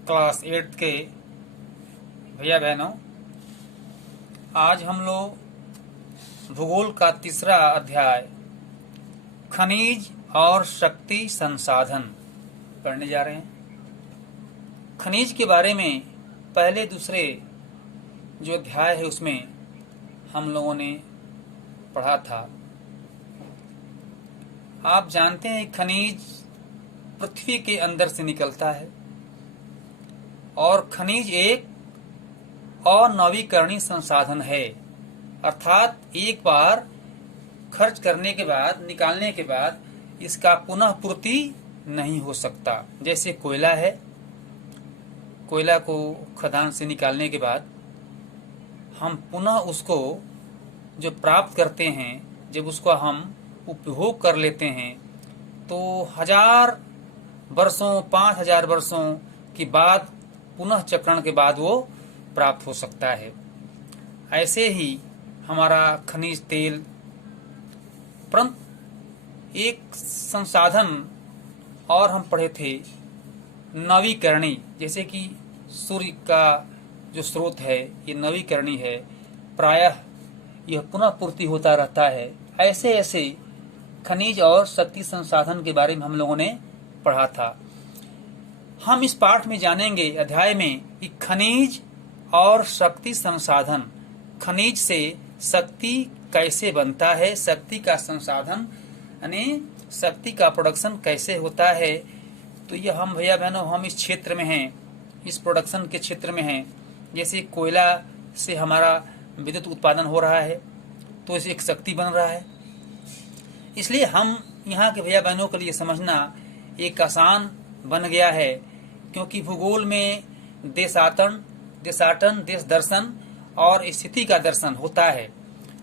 Class 8 के भैया बहनों, आज हम लोग भूगोल का तीसरा अध्याय खनिज और शक्ति संसाधन पढ़ने जा रहे हैं। खनिज के बारे में पहले दूसरे जो अध्याय है उसमें हम लोगों ने पढ़ा था। आप जानते हैं खनिज पृथ्वी के अंदर से निकलता है और खनिज एक अनवीकरणीय संसाधन है, अर्थात एक बार खर्च करने के बाद, निकालने के बाद इसका पुनः पूर्ति नहीं हो सकता। जैसे कोयला है, कोयला को खदान से निकालने के बाद हम पुनः उसको जो प्राप्त करते हैं, जब उसको हम उपभोग कर लेते हैं तो 1000 वर्षों 5000 वर्षों के बाद पुनः चक्रण के बाद वो प्राप्त हो सकता है। ऐसे ही हमारा खनिज तेल, परंतु एक संसाधन और हम पढ़े थे नवीकरणीय, जैसे कि सूर्य का जो स्रोत है ये नवीकरणीय है, प्रायः यह पुनः पूर्ति होता रहता है। ऐसे ऐसे खनिज और शक्ति संसाधन के बारे में हम लोगों ने पढ़ा था। हम इस पाठ में जानेंगे, अध्याय में, कि खनिज और शक्ति संसाधन, खनिज से शक्ति कैसे बनता है, शक्ति का संसाधन यानी शक्ति का प्रोडक्शन कैसे होता है। तो ये हम भैया बहनों, हम इस क्षेत्र में हैं, इस प्रोडक्शन के क्षेत्र में हैं। जैसे कोयला से हमारा विद्युत उत्पादन हो रहा है तो इसे एक शक्ति बन रहा है। इसलिए हम यहाँ के भैया बहनों के लिए समझना एक आसान बन गया है, क्योंकि भूगोल में देशाटन, देश दर्शन और स्थिति का दर्शन होता है।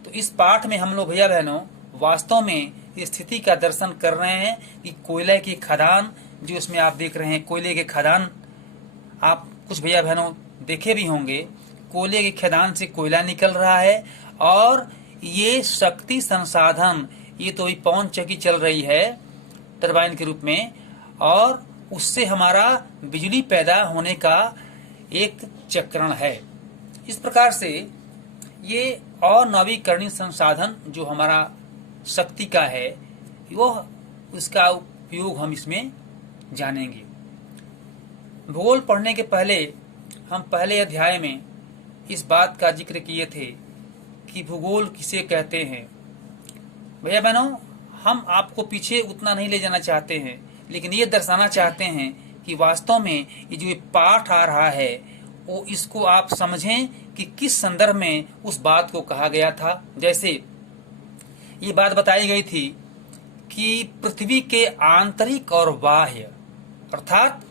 तो इस पाठ में हम लोग भैया बहनों वास्तव में स्थिति का दर्शन कर रहे हैं कि कोयले की खदान, जो इसमें आप देख रहे हैं कोयले के खदान, आप कुछ भैया बहनों देखे भी होंगे, कोयले की खदान से कोयला निकल रहा है और ये शक्ति संसाधन, ये तो पवन चक्की चल रही है टरबाइन के रूप में, और उससे हमारा बिजली पैदा होने का एक चक्रण है। इस प्रकार से ये अनवीकरणीय संसाधन जो हमारा शक्ति का है, वो उसका उपयोग हम इसमें जानेंगे। भूगोल पढ़ने के पहले हम पहले अध्याय में इस बात का जिक्र किए थे कि भूगोल किसे कहते हैं। भैया बहनों, हम आपको पीछे उतना नहीं ले जाना चाहते हैं, लेकिन ये दर्शाना चाहते हैं कि वास्तव में ये जो पाठ आ रहा है वो इसको आप समझें कि किस संदर्भ में उस बात को कहा गया था। जैसे ये बात बताई गई थी कि पृथ्वी के आंतरिक और बाह्य, अर्थात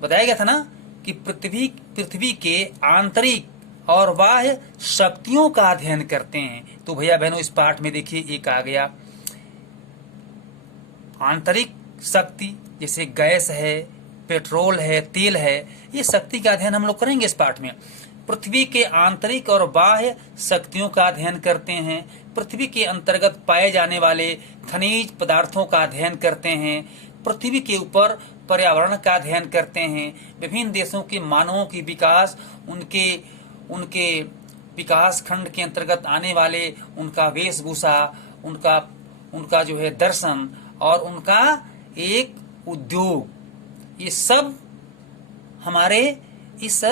बताया गया था ना कि पृथ्वी के आंतरिक और बाह्य शक्तियों का अध्ययन करते हैं। तो भैया बहनों इस पाठ में देखिए एक आ गया आंतरिक शक्ति, जैसे गैस है, पेट्रोल है, तेल है, ये शक्ति का अध्ययन हम लोग करेंगे इस पाठ में। पृथ्वी के आंतरिक और बाह्य शक्तियों का अध्ययन करते हैं, पृथ्वी के अंतर्गत पाए जाने वाले खनिज पदार्थों का अध्ययन करते हैं, पृथ्वी के ऊपर पर्यावरण का अध्ययन करते हैं, विभिन्न देशों के मानवों की विकास, उनके विकास खंड के अंतर्गत आने वाले उनका वेशभूषा, उनका जो है दर्शन और उनका एक उद्योग, ये सब हमारे इस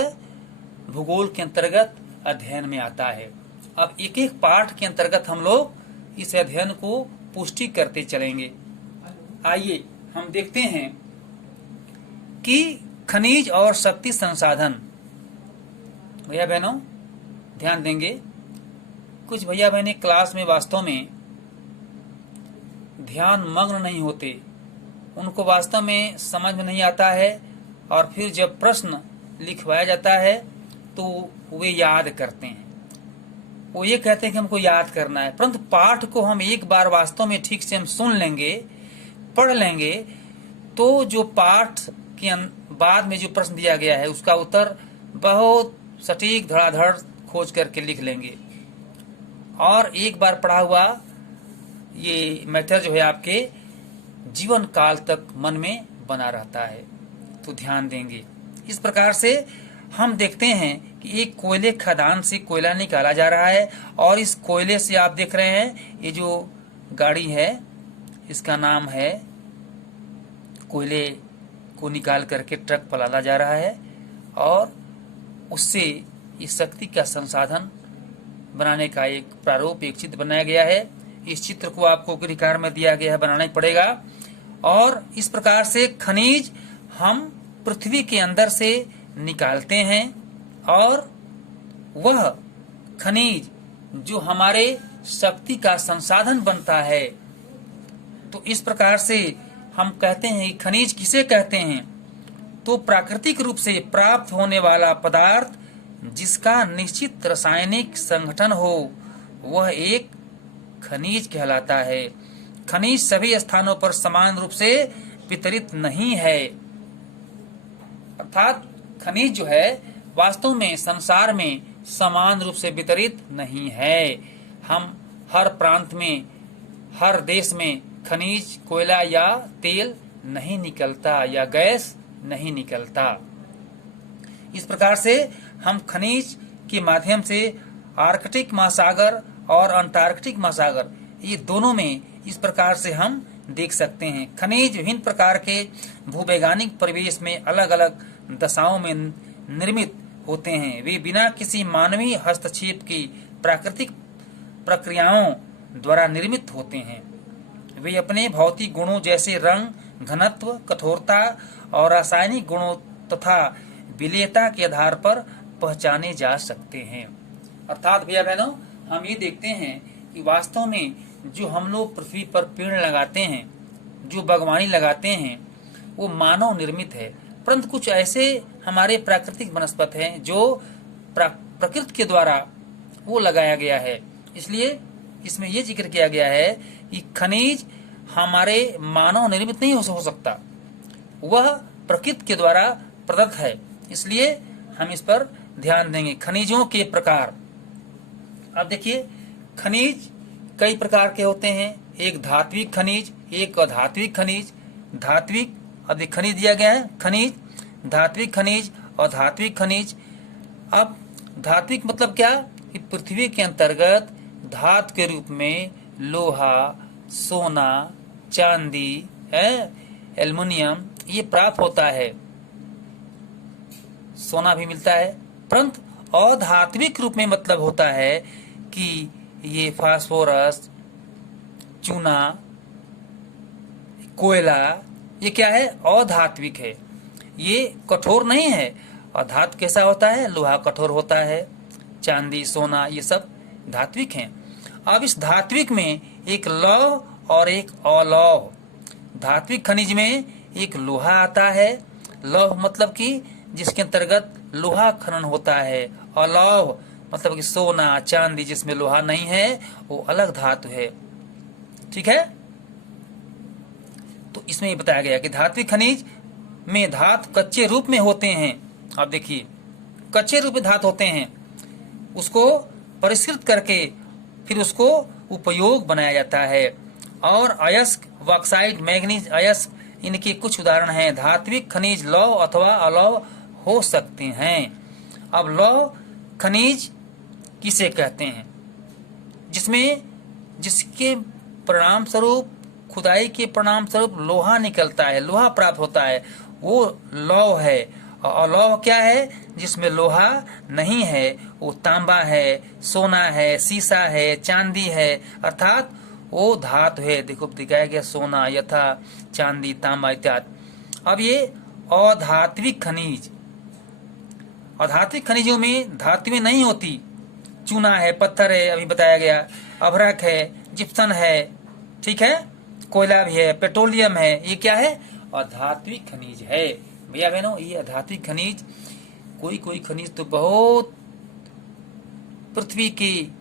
भूगोल के अंतर्गत अध्ययन में आता है। अब एक एक पाठ के अंतर्गत हम लोग इस अध्ययन को पुष्टि करते चलेंगे। आइए हम देखते हैं कि खनिज और शक्ति संसाधन। भैया बहनों ध्यान देंगे, कुछ भैया बहने क्लास में वास्तव में ध्यान मग्न नहीं होते, उनको वास्तव में समझ में नहीं आता है, और फिर जब प्रश्न लिखवाया जाता है तो वे याद करते हैं, वो ये कहते हैं कि हमको याद करना है। परंतु पाठ को हम एक बार वास्तव में ठीक से हम सुन लेंगे, पढ़ लेंगे, तो जो पाठ के बाद में जो प्रश्न दिया गया है उसका उत्तर बहुत सटीक धड़ाधड़ खोज करके लिख लेंगे, और एक बार पढ़ा हुआ ये मेथड जो है आपके जीवन काल तक मन में बना रहता है। तो ध्यान देंगे। इस प्रकार से हम देखते हैं कि एक कोयले खदान से कोयला निकाला जा रहा है और इस कोयले से आप देख रहे हैं ये जो गाड़ी है इसका नाम है, कोयले को निकाल करके ट्रक पर लादा जा रहा है और उससे इस शक्ति का संसाधन बनाने का एक प्रारूप, एक चित्र बनाया गया है। इस चित्र को आपको गृहकार में दिया गया है, बनाना ही पड़ेगा। और इस प्रकार से खनिज हम पृथ्वी के अंदर से निकालते हैं और वह खनिज जो हमारे शक्ति का संसाधन बनता है। तो इस प्रकार से हम कहते हैं कि खनिज किसे कहते हैं, तो प्राकृतिक रूप से प्राप्त होने वाला पदार्थ जिसका निश्चित रासायनिक संगठन हो वह एक खनिज कहलाता है। खनिज सभी स्थानों पर समान रूप से वितरित नहीं है, अर्थात खनिज जो है वास्तव में संसार में समान रूप से वितरित नहीं है। हम हर प्रांत में, हर देश में खनिज, कोयला या तेल नहीं निकलता या गैस नहीं निकलता। इस प्रकार से हम खनिज के माध्यम से आर्कटिक महासागर और अंटार्कटिक महासागर, ये दोनों में इस प्रकार से हम देख सकते हैं। खनिज विभिन्न प्रकार के भूवैज्ञानिक परिवेश में अलग अलग दशाओं में निर्मित होते हैं। वे बिना किसी मानवीय हस्तक्षेप की प्राकृतिक प्रक्रियाओं द्वारा निर्मित होते हैं। वे अपने भौतिक गुणों जैसे रंग, घनत्व, कठोरता और रासायनिक गुणों तथा विलेयता के आधार पर पहचाने जा सकते हैं। अर्थात भैया बहनों, हम ये देखते हैं कि वास्तव में जो हम लोग पृथ्वी पर पेड़ लगाते हैं, जो बागवानी लगाते हैं, वो मानव निर्मित है, परंतु कुछ ऐसे हमारे प्राकृतिक वनस्पति हैं जो प्रकृति के द्वारा वो लगाया गया है। इसलिए इसमें ये जिक्र किया गया है कि खनिज हमारे मानव निर्मित नहीं हो सकता, वह प्रकृति के द्वारा प्रदत्त है। इसलिए हम इस पर ध्यान देंगे। खनिजों के प्रकार, अब देखिए खनिज कई प्रकार के होते हैं। एक धात्विक खनिज, एक अधात्विक खनिज। धात्विक, अब एक खनिज दिया गया है, खनिज, धात्विक खनिज और धात्विक खनिज। अब धात्विक मतलब क्या कि पृथ्वी के अंतर्गत धातु के रूप में लोहा, सोना, चांदी, एल्युमिनियम ये प्राप्त होता है, सोना भी मिलता है। परंतु अधात्विक रूप में मतलब होता है कि ये फास्फोरस, चूना, कोयला, ये क्या है, अधात्विक है, ये कठोर नहीं है। और धातु कैसा होता है, लोहा कठोर होता है, चांदी, सोना ये सब धात्विक हैं। अब इस धात्विक में एक लौह और एक अलौह। धात्विक खनिज में एक लोहा आता है, लौह मतलब कि जिसके अंतर्गत लोहा खनन होता है, अलौह मतलब कि सोना, चांदी जिसमें लोहा नहीं है, वो अलग धातु है। ठीक है, तो इसमें ये बताया गया कि धात्विक खनिज में धातु कच्चे रूप में होते हैं। अब देखिए कच्चे रूप में धातु होते हैं, उसको परिष्कृत करके फिर उसको उपयोग बनाया जाता है। और अयस्क, बॉक्साइट, मैग्नीज, अयस्क इनके कुछ उदाहरण हैं। धात्विक खनिज लौह अथवा अलौह हो सकते हैं। अब लौह खनिज किसे कहते हैं, जिसके परिणाम स्वरूप, खुदाई के परिणाम स्वरूप लोहा निकलता है, लोहा प्राप्त होता है, वो लौह है। और अलौह क्या है, जिसमें लोहा नहीं है, वो तांबा है, सोना है, सीसा है, चांदी है, अर्थात वो धातु है। देखो दिखाया गया सोना, यथा, चांदी, तांबा इत्यादि। अब ये अधात्विक खनिज, अधात्विक खनिजों में धातुएं नहीं होती, चूना है, पत्थर है, अभी बताया गया, अभ्रक है, जिप्सन है, ठीक है, कोयला भी है, पेट्रोलियम है, ये क्या है, अधात्विक खनिज है। भैया बहनों, ये अधात्विक खनिज, कोई खनिज तो बहुत पृथ्वी की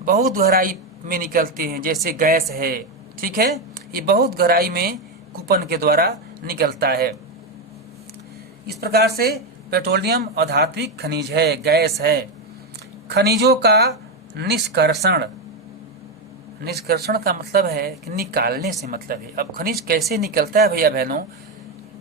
बहुत गहराई में निकलते हैं, जैसे गैस है, ठीक है, ये बहुत गहराई में कूपन के द्वारा निकलता है। इस प्रकार से पेट्रोलियम अधात्विक खनिज है, गैस है। खनिजों का निष्कर्षण, निष्कर्षण का मतलब है कि निकालने से मतलब है। अब खनिज कैसे निकलता है भैया बहनों,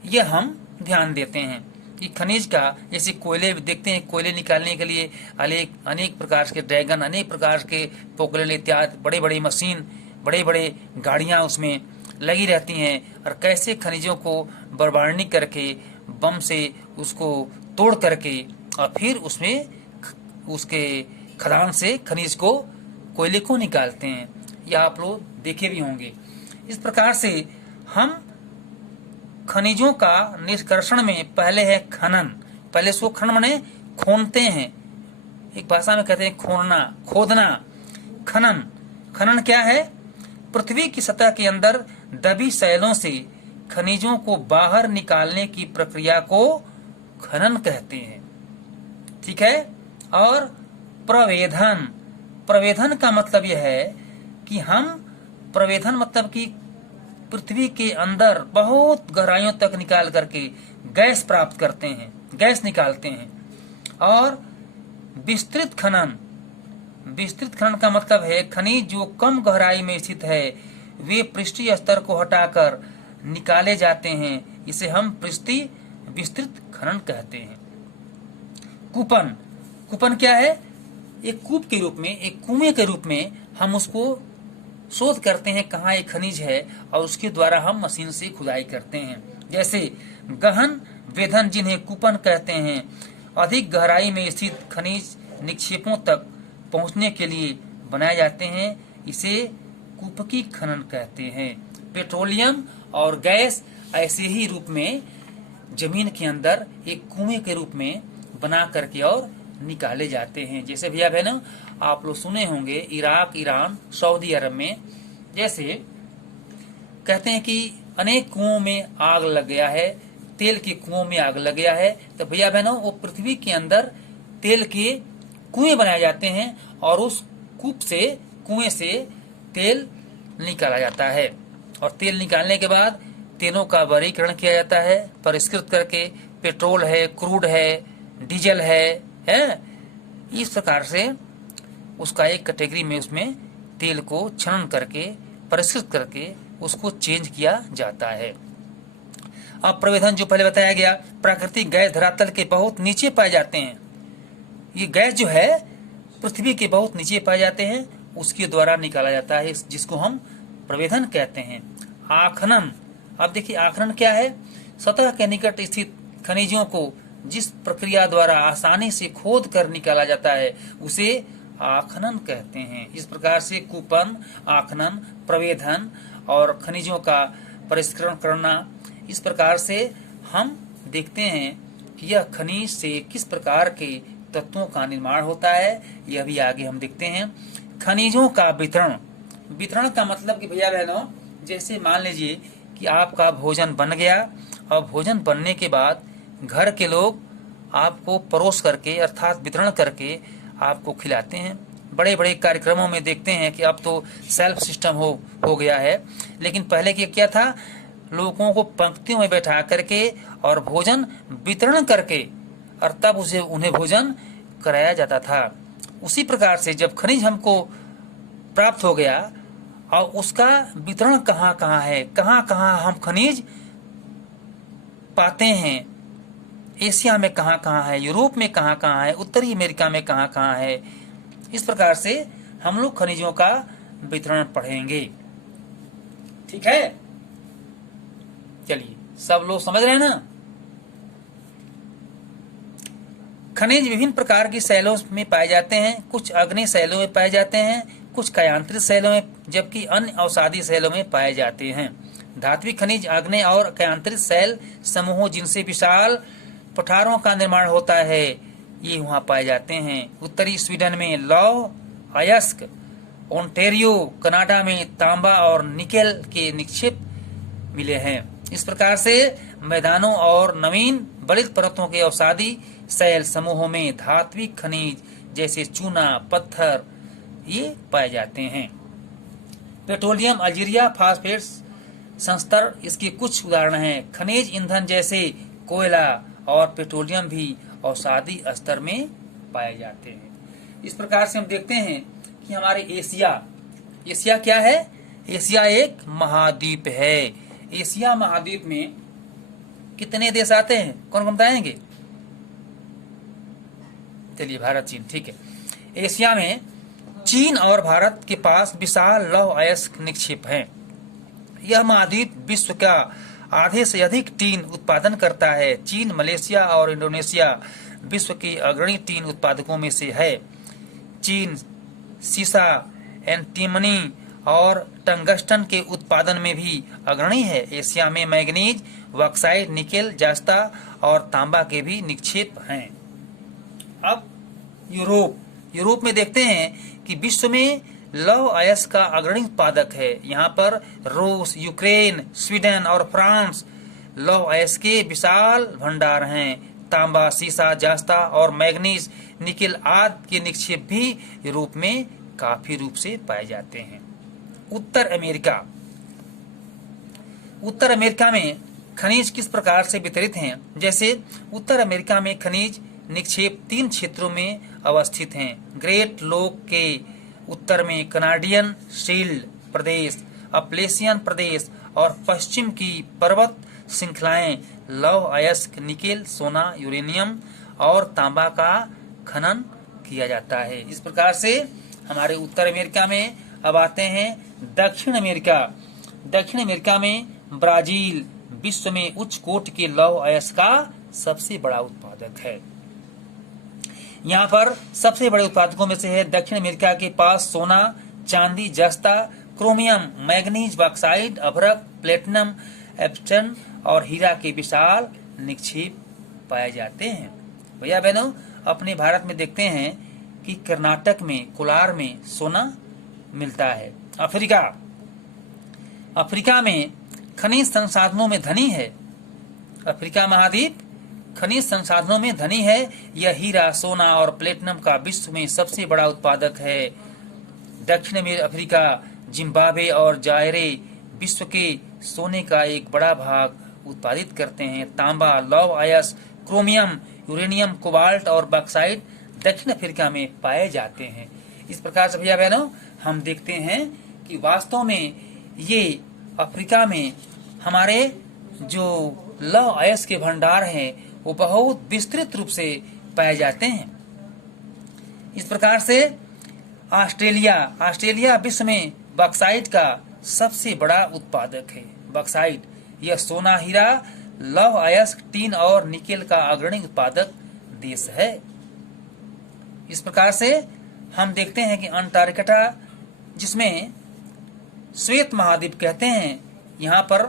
ये हम ध्यान देते हैं। कि खनिज का, जैसे कोयले देखते हैं, कोयले निकालने के लिए अनेक प्रकार के ड्रैगन, अनेक प्रकार के पोकलेन इत्यादि बड़े बड़े मशीन, बड़े बड़े गाड़ियां उसमें लगी रहती हैं, और कैसे खनिजों को बर्बादी करके बम से उसको तोड़ करके और फिर उसमें उसके खदान से खनिज को, कोयले को निकालते हैं। यह आप लोग देखे भी होंगे। इस प्रकार से हम खनिजों का निष्कर्षण में पहले है खनन। पहले इसको खनन माने खोदते हैं, एक भाषा में कहते हैं खोदना, खोदना। खनन, खनन क्या है? पृथ्वी की सतह के अंदर दबी शैलों से खनिजों को बाहर निकालने की प्रक्रिया को खनन कहते हैं। ठीक है। और प्रवेधन, प्रवेधन का मतलब यह है कि हम, प्रवेधन मतलब कि पृथ्वी के अंदर बहुत गहराइयों तक निकाल करके गैस प्राप्त करते हैं, गैस निकालते हैं। और विस्तृत खनन, विस्तृत खनन का मतलब है खनिज जो कम गहराई में स्थित है वे पृष्ठीय स्तर को हटाकर निकाले जाते हैं, इसे हम पृष्ठीय विस्तृत खनन कहते हैं। कूपन, कूपन क्या है? एक कूप के रूप में, एक कुएं के रूप में हम उसको शोध करते हैं कहाँ एक खनिज है, और उसके द्वारा हम मशीन से खुदाई करते हैं। जैसे गहन वेधन, जिन्हें कूपन कहते हैं, अधिक गहराई में स्थित खनिज निक्षेपों तक पहुंचने के लिए बनाए जाते हैं, इसे कूपकी खनन कहते हैं। पेट्रोलियम और गैस ऐसे ही रूप में जमीन के अंदर एक कुएं के रूप में बना करके और निकाले जाते हैं। जैसे भैया बहनों आप लोग सुने होंगे इराक, ईरान, सऊदी अरब में जैसे कहते हैं कि अनेक कुओं में आग लग गया है, तेल के कुओं में आग लग गया है, तो भैया बहनों वो पृथ्वी के अंदर तेल के कुएं बनाए जाते हैं और उस कूप से, कुएं से तेल निकाला जाता है। और तेल निकालने के बाद तेलों का वर्गीकरण किया जाता है, परिष्कृत करके पेट्रोल है, क्रूड है, डीजल है। इस प्रकार से उसका एक कैटेगरी में उसमें तेल को छनन करके, परिष्कृत करके उसको चेंज किया जाता है। अब प्रवेधन जो पहले बताया गया, प्राकृतिक गैस धरातल के बहुत नीचे पाए जाते हैं। ये गैस जो है पृथ्वी के बहुत नीचे पाए जाते हैं, उसके द्वारा निकाला जाता है, जिसको हम प्रवेधन कहते हैं। आखनन, अब देखिए आखनन क्या है? सतह के निकट स्थित खनिजों को जिस प्रक्रिया द्वारा आसानी से खोद कर निकाला जाता है उसे आखनन कहते हैं। इस प्रकार से कूपन, आखनन, प्रवेधन और खनिजों का परिष्करण करना, इस प्रकार से हम देखते हैं कि यह खनिज से किस प्रकार के तत्वों का निर्माण होता है, यह भी आगे हम देखते हैं। खनिजों का वितरण, वितरण का मतलब कि भैया बहनों जैसे मान लीजिए कि आपका भोजन बन गया और भोजन बनने के बाद घर के लोग आपको परोस करके अर्थात वितरण करके आपको खिलाते हैं। बड़े बड़े कार्यक्रमों में देखते हैं कि अब तो सेल्फ सिस्टम हो गया है, लेकिन पहले क्या था? लोगों को पंक्तियों में बैठा करके और भोजन वितरण करके और तब उसे उन्हें भोजन कराया जाता था। उसी प्रकार से जब खनिज हमको प्राप्त हो गया और उसका वितरण कहाँ कहाँ है, कहाँ कहाँ हम खनिज पाते हैं, एशिया में कहाँ कहाँ है, यूरोप में कहाँ कहाँ है, उत्तरी अमेरिका में कहाँ कहाँ है, इस प्रकार से हम लोग खनिजों का वितरण पढ़ेंगे। ठीक है, चलिए सब लोग समझ रहे हैं ना? खनिज विभिन्न प्रकार की शैलों में पाए जाते हैं, कुछ अग्नि शैलों में पाए जाते हैं, कुछ कायांतरित शैलों में, जबकि अन्य अवसादी शैलों में पाए जाते हैं। धात्विक खनिज आग्नेय और कायांतरित शैल समूहों जिनसे विशाल पठारों का निर्माण होता है, ये वहाँ पाए जाते हैं। उत्तरी स्वीडन में लौ, अयस्क, ओंटेरियो, कनाडा में तांबा और निकेल के निक्षेप मिले हैं। इस प्रकार से मैदानों और नवीन बलित पर्वतों के अवसादी शैल समूहों में धात्विक खनिज जैसे चूना, पत्थर ये पाए जाते हैं। पेट्रोलियम, अल्जीरिया, फास्फेट्स, संस्तर इसके कुछ उदाहरण हैं। खनिज ईंधन जैसे कोयला और पेट्रोलियम भी अवसादी स्तर में पाए जाते हैं। इस प्रकार से हम देखते हैं कि हमारे एशिया क्या है? एशिया एक महाद्वीप है। एशिया महाद्वीप में कितने देश आते हैं? कौन कौन बताएंगे? चलिए भारत चीन, ठीक है। एशिया में चीन और भारत के पास विशाल लौह अयस्क निक्षेप हैं। यह महाद्वीप विश्व का आधे से अधिक टीन उत्पादन करता है। चीन, मलेशिया और इंडोनेशिया विश्व के अग्रणी टीन उत्पादकों में से है। चीन सीसा, एंटीमनी और टंगस्टन के उत्पादन में भी अग्रणी है। एशिया में मैग्नीज, बॉक्साइट, निकेल, जास्ता और तांबा के भी निक्षेप हैं। अब यूरोप में देखते हैं कि विश्व में लौह अयस्क का अग्रणी उत्पादक है। यहाँ पर रूस, यूक्रेन, स्वीडन और फ्रांस लौह अयस्क के विशाल भंडार हैं। तांबा, सीसा, जास्ता और मैग्नीज, निकेल आदि के निक्षेप भी यूरोप में काफी रूप से पाए जाते हैं। उत्तर अमेरिका में खनिज किस प्रकार से वितरित हैं? जैसे उत्तर अमेरिका में खनिज निक्षेप 3 क्षेत्रों में अवस्थित हैं। ग्रेट लोक के उत्तर में कनाडियन शील्ड प्रदेश, अपलेशियन प्रदेश और पश्चिम की पर्वत श्रृंखलाएं लौह अयस्क, निकेल, सोना, यूरेनियम और तांबा का खनन किया जाता है। इस प्रकार से हमारे उत्तर अमेरिका में अब आते हैं दक्षिण अमेरिका में ब्राजील विश्व में उच्च कोटि के लौह अयस्क का सबसे बड़ा उत्पादक है। यहाँ पर सबसे बड़े उत्पादकों में से है दक्षिण अमेरिका के पास सोना, चांदी, जस्ता, क्रोमियम, मैग्नीज, बॉक्साइट, अभ्रक, प्लेटिनम, एब्स्टन और हीरा के विशाल निक्षेप पाए जाते हैं। भैया बहनों, अपने भारत में देखते हैं कि कर्नाटक में कोलार में सोना मिलता है। अफ्रीका में खनिज संसाधनों में धनी है। अफ्रीका महाद्वीप खनिज संसाधनों में धनी है। यह हीरा, सोना और प्लेटिनम का विश्व में सबसे बड़ा उत्पादक है। दक्षिण में अफ्रीका, जिम्बाब्वे और जायरे विश्व के सोने का एक बड़ा भाग उत्पादित करते हैं। तांबा, लौह अयस्क, क्रोमियम, यूरेनियम, कोबाल्ट और बॉक्साइट दक्षिण अफ्रीका में पाए जाते हैं। इस प्रकार से भैया बहनों हम देखते हैं कि वास्तव में ये अफ्रीका में हमारे जो लौह अयस्क के भंडार हैं वो बहुत विस्तृत रूप से पाए जाते हैं। इस प्रकार से ऑस्ट्रेलिया विश्व में बॉक्साइट का सबसे बड़ा उत्पादक है। बॉक्साइट यह सोना, हीरा, लौह अयस्क, टीन और निकेल का अग्रणी उत्पादक देश है। इस प्रकार से हम देखते हैं कि अंटार्कटिका, जिसमें श्वेत महाद्वीप कहते हैं, यहाँ पर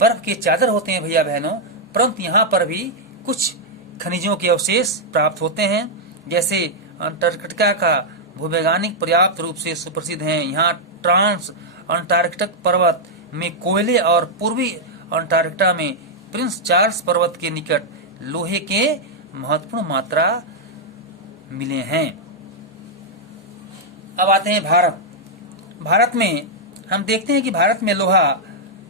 बर्फ के चादर होते हैं भैया बहनों, परंतु यहाँ पर भी कुछ खनिजों के अवशेष प्राप्त होते हैं। जैसे अंटार्कटिका का भूवैज्ञानिक पर्याप्त रूप से सुप्रसिद्ध है। यहाँ ट्रांस अंटार्कटिक पर्वत में कोयले और पूर्वी अंटार्कटिका में प्रिंस चार्ल्स पर्वत के निकट लोहे के महत्वपूर्ण मात्रा मिले हैं। अब आते हैं भारत में हम देखते हैं कि भारत में लोहा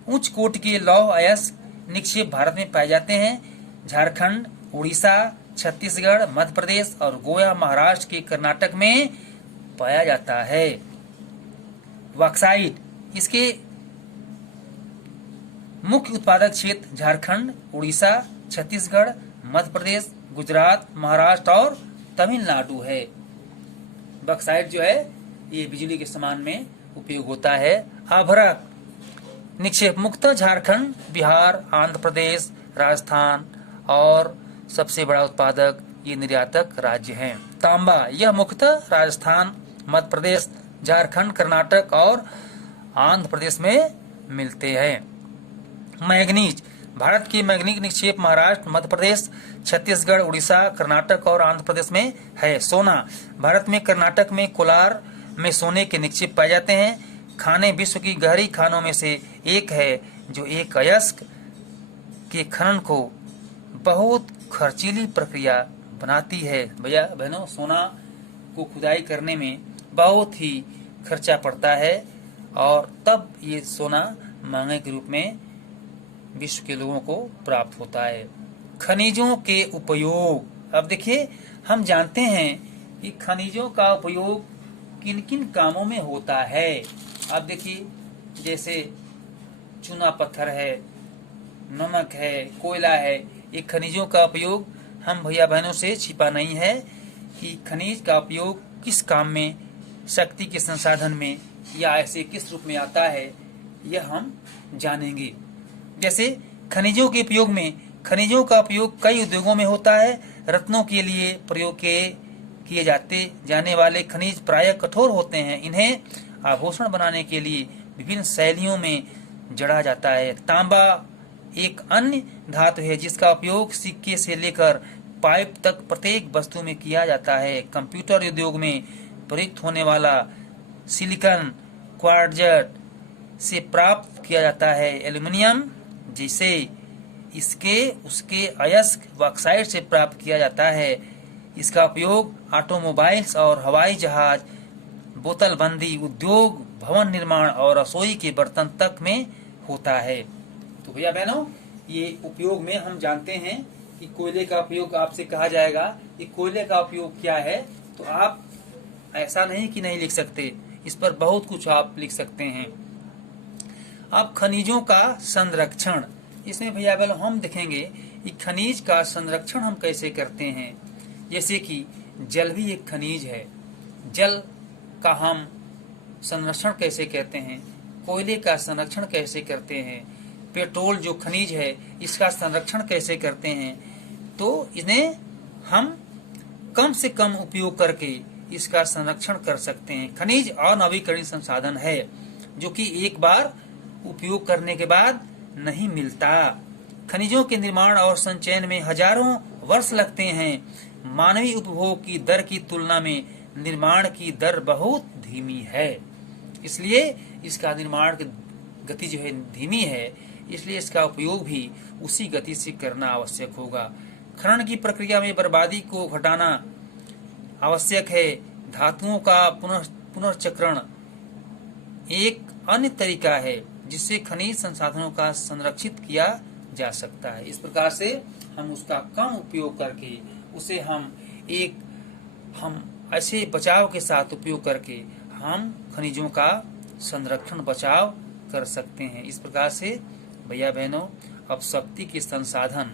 उच्च कोटि के लौह अयस्क निक्षेप भारत में पाए जाते हैं। झारखंड, उड़ीसा, छत्तीसगढ़, मध्य प्रदेश और गोवा, महाराष्ट्र के कर्नाटक में पाया जाता है। बॉक्साइट इसके मुख्य उत्पादक क्षेत्र झारखंड, उड़ीसा, छत्तीसगढ़, मध्य प्रदेश, गुजरात, महाराष्ट्र और तमिलनाडु है। बॉक्साइट जो है ये बिजली के समान में उपयोग होता है। अभ्रक निक्षेप मुख्यतः झारखंड, बिहार, आंध्र प्रदेश, राजस्थान और सबसे बड़ा उत्पादक ये निर्यातक राज्य हैं। तांबा यह मुख्यतः राजस्थान, मध्य प्रदेश, झारखंड, कर्नाटक और आंध्र प्रदेश में मिलते हैं। मैग्नीज भारत की मैग्नीज निक्षेप महाराष्ट्र, मध्य प्रदेश, छत्तीसगढ़, उड़ीसा, कर्नाटक और आंध्र प्रदेश में है। सोना भारत में कर्नाटक में कोलार में सोने के निक्षेप पाए जाते हैं। खाने विश्व की गहरी खानों में से एक है जो एक अयस्क के खनन को बहुत खर्चीली प्रक्रिया बनाती है। भैया बहनों, सोना को खुदाई करने में बहुत ही खर्चा पड़ता है और तब ये सोना महंगे के रूप में विश्व के लोगों को प्राप्त होता है। खनिजों के उपयोग, अब देखिए हम जानते हैं कि खनिजों का उपयोग किन किन कामों में होता है। अब देखिए जैसे चूना पत्थर है, नमक है, कोयला है, ये खनिजों का उपयोग हम भैया बहनों से छिपा नहीं है। कि खनिज का उपयोग किस काम में, शक्ति के संसाधन में या ऐसे किस रूप में आता है, यह हम जानेंगे। जैसे खनिजों के उपयोग में, खनिजों का उपयोग कई उद्योगों में होता है। रत्नों के लिए प्रयोग किए जाने वाले खनिज प्रायः कठोर होते हैं। इन्हें आभूषण बनाने के लिए विभिन्न शैलियों में जड़ा जाता है। तांबा एक अन्य धातु है जिसका उपयोग सिक्के से लेकर पाइप तक प्रत्येक वस्तु में किया जाता है। कंप्यूटर उद्योग में प्रयुक्त होने वाला सिलिकॉन क्वार्ट्ज से प्राप्त किया जाता है। एल्युमिनियम जिसे उसके अयस्क ऑक्साइड से प्राप्त किया जाता है। इसका उपयोग ऑटोमोबाइल्स और हवाई जहाज, बोतलबंदी उद्योग, भवन निर्माण और रसोई के बर्तन तक में होता है। तो भैया बहनों, ये उपयोग में हम जानते हैं कि कोयले का उपयोग आपसे कहा जाएगा कि कोयले का उपयोग क्या है, तो आप ऐसा नहीं कि नहीं लिख सकते, इस पर बहुत कुछ आप लिख सकते हैं। अब खनिजों का संरक्षण, इसमें भैया बहनों हम देखेंगे कि खनिज का संरक्षण हम कैसे करते हैं। जैसे कि जल भी एक खनिज है, जल का हम संरक्षण कैसे करते हैं, कोयले का संरक्षण कैसे करते हैं, पेट्रोल जो खनिज है इसका संरक्षण कैसे करते हैं। तो इन्हें हम कम से कम उपयोग करके इसका संरक्षण कर सकते हैं। खनिज अनवीकरणीय संसाधन है जो कि एक बार उपयोग करने के बाद नहीं मिलता। खनिजों के निर्माण और संचयन में हजारों वर्ष लगते हैं। मानवीय उपभोग की दर की तुलना में निर्माण की दर बहुत धीमी है, इसलिए इसका निर्माण की गति जो है धीमी है, इसलिए इसका उपयोग भी उसी गति से करना आवश्यक होगा। खनन की प्रक्रिया में बर्बादी को घटाना आवश्यक है। धातुओं का पुनर्चक्रण एक अन्य तरीका है जिससे खनिज संसाधनों का संरक्षित किया जा सकता है। इस प्रकार से हम उसका कम उपयोग करके उसे हम ऐसे बचाव के साथ उपयोग करके हम खनिजों का संरक्षण बचाव कर सकते हैं। इस प्रकार से भैया बहनों, अब शक्ति के संसाधन,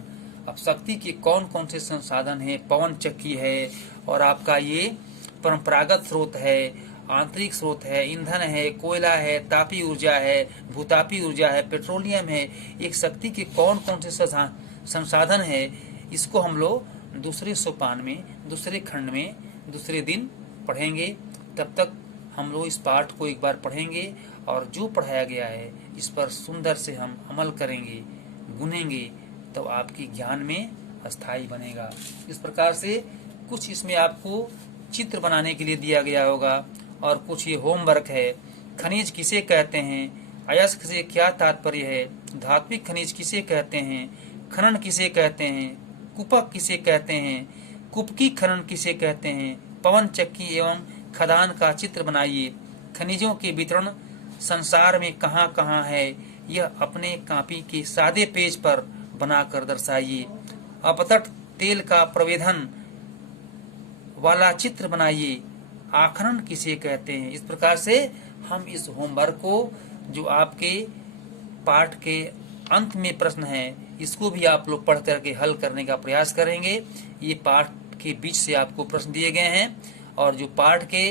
अब शक्ति के कौन कौन से संसाधन है, पवन चक्की है और आपका ये परंपरागत स्रोत है, आंतरिक स्रोत है, ईंधन है, कोयला है, तापी ऊर्जा है, भूतापी ऊर्जा है, पेट्रोलियम है। एक शक्ति के कौन कौन से संसाधन है, इसको हम लोग दूसरे सोपान में, दूसरे खंड में, दूसरे दिन पढ़ेंगे। तब तक हम लोग इस पाठ को एक बार पढ़ेंगे और जो पढ़ाया गया है इस पर सुंदर से हम अमल करेंगे, गुनेंगे, तो आपकी ज्ञान में अस्थाई बनेगा। इस प्रकार से कुछ इसमें आपको चित्र बनाने के लिए दिया गया होगा और कुछ ये होमवर्क है। खनिज किसे कहते हैं, अयस्क से क्या तात्पर्य है, धात्विक खनिज किसे कहते हैं, खनन किसे कहते हैं, कुपक किसे कहते हैं, कुपकी खनन किसे कहते हैं, पवन चक्की एवं खदान का चित्र बनाइए। खनिजों के वितरण संसार में कहाँ कहाँ है, यह अपने कॉपी के सादे पेज पर बनाकर दर्शाइए। अपतट तेल का प्रवेधन वाला चित्र बनाइए। आखनन किसे कहते हैं। इस प्रकार से हम इस होमवर्क को, जो आपके पाठ के अंत में प्रश्न है, इसको भी आप लोग पढ़ करके हल करने का प्रयास करेंगे। ये पाठ के बीच से आपको प्रश्न दिए गए हैं और जो पाठ के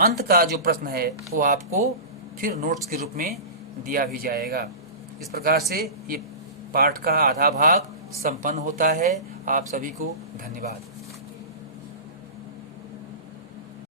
अंत का जो प्रश्न है वो आपको फिर नोट्स के रूप में दिया भी जाएगा। इस प्रकार से ये पाठ का आधा भाग संपन्न होता है। आप सभी को धन्यवाद।